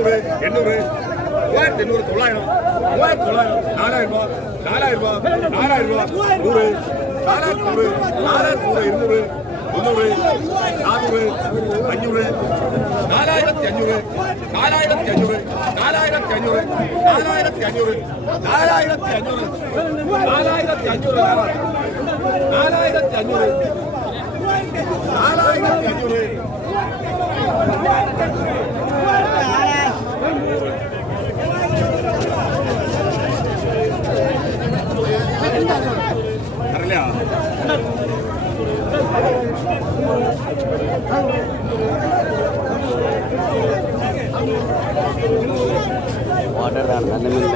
800 800 3800 900 3900 4000 ரூபாய் 4000 ரூபாய் 4000 ரூபாய் 100 4100 4200 300 400 500 4500 4500 4500 4500 4500 അറിയില്ല വാട്ടർ